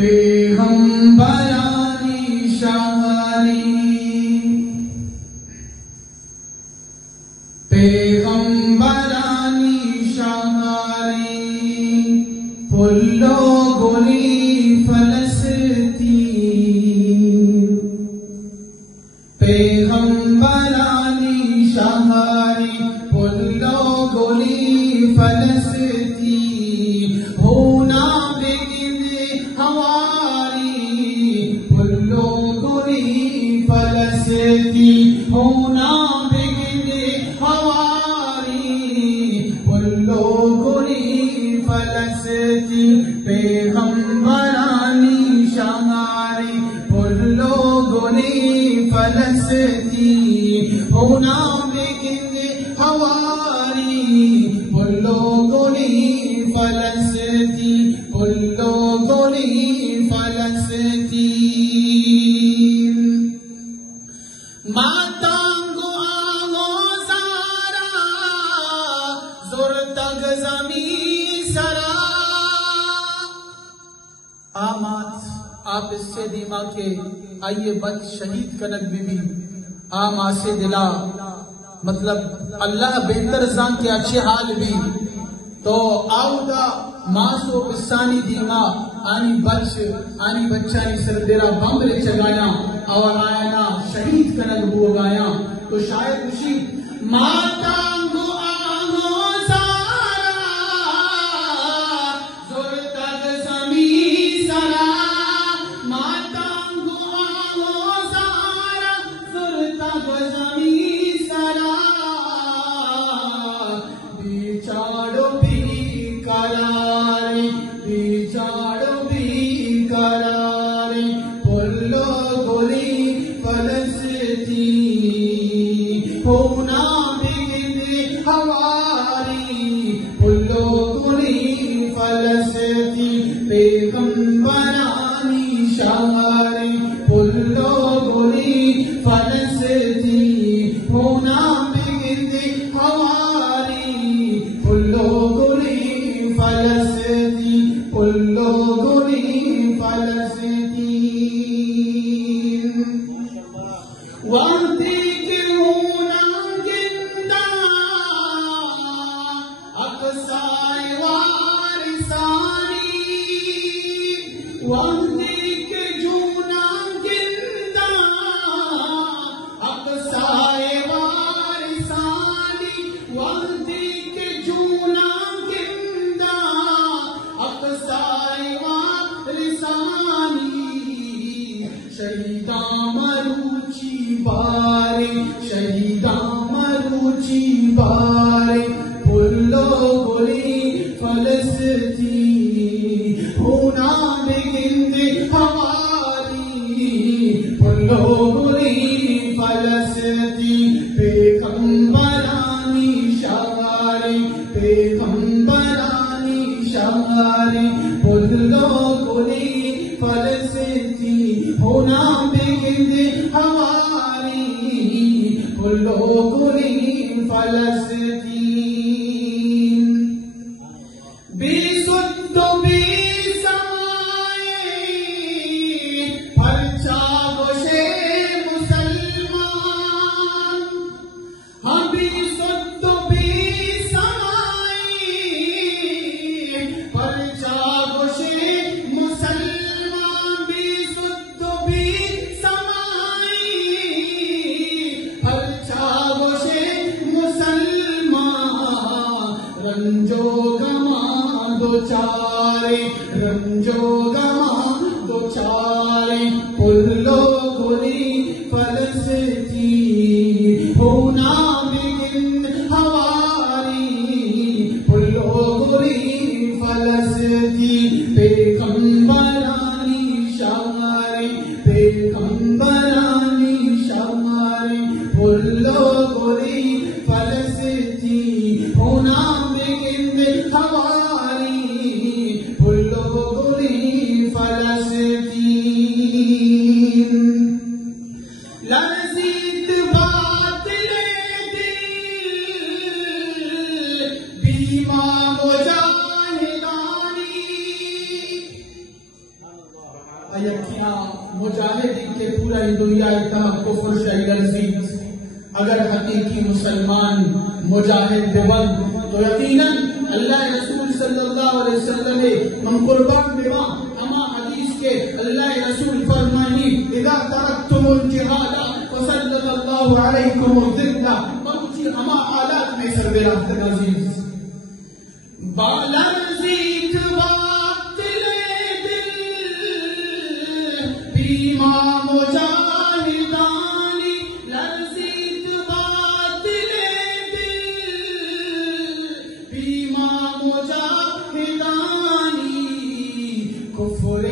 پیغمبرانی شاہری پیغمبرانی شاہری پلو گلی فلسطین پیغمبرانی شاہری پلو گلی فلسطین ہونا بگن ہماری پلو گلی فلسطین ہونا بگن ہماری پلو گلی فلسطین پیغمبرانی شاہری پلو گلی فلسطین ہونا بگن ہماری پلو گلی فلسطین پلو گلی فلسطین ماتانگو آغو زارا زرتگ زمین سرا آمات آپ اس سے دیما کے آئیے بد شہید کنک بی بی آما سے دلا مطلب اللہ بہتر زان کے اچھے حال بھی تو آؤ دا ماسو بسانی دیما آنی بچانی سردیرہ بمبرے چگایا اور آئینا شہید کنک بو گایا تو شاید کشی ماتانگو آنگو زارا زرتگ زمین سرا ماتانگو آنگو زارا زرتگ زمین سرا بیچاڑو بھی کراری بیچاڑو بھی کراری پلو گلی فلسطین ہونا بگن ہماری پلو گلی فلسطین پیغمبرانی شاہری پلو گلی فلسطین ہونا بگن ہماری پلو گلی فلسطین پلو گلی فلسطین وانتی کیونا گندہ اقصائے وارثانی وانتی کیونا گندہ اقصائے وارثانی وانتی کیونا گندہ اقصائے وارثانی شہیداں مروچی بارے شہیداں مروچی بارے پلو گلی فلسطین ہونا بگن ہماری پلو گلی فلسطین پیغمبرانی شاہری پیغمبرانی شاہری پلو گلی فلسطین ہونا بگن ہماری پلو گلی فلسطین بی سد و بی سمائے پرچا گوشے مسلمان ہم بی سد و بی سمائے پرچا گوشے مسلمان بی سد و بی سمائے پرچا گوشے مسلمان رنجو گما دو چارے رنجو گما دو چارے پلو گلی فلسطین ہونا بگن ہماری پلو گلی فلسطین پیغمبرانی شاہری پیغمبرانی شاہری پلو گلی فلسطین ہونا بگن ہماری پلو گلی فلسطین لا یکیاں مجاہدین کے پورا ہی دنیا تمکف شہید العزیز اگر حقیقی مسلمان مجاہد ببند تو یقیناً اللہ رسول صلی اللہ علیہ وسلم من قربان بما اما حدیث کے اللہ رسول فرمانی اذا ترکتم الجہاد فسلط اللہ علیکم الذلہ بہت اما حالات میں سربراہ عزیز بالرزیت باطل دل بیما مجاہدانی لرزیت باطل دل بیما مجاہدانی کفر